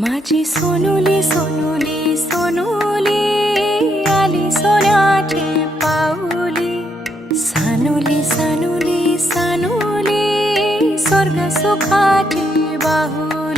माझी सोनुली सोनुली सोनुली आली सोन्याची पाऊली। सानुली सानुली सानुली स्वर्ग सुखाची बाहुली।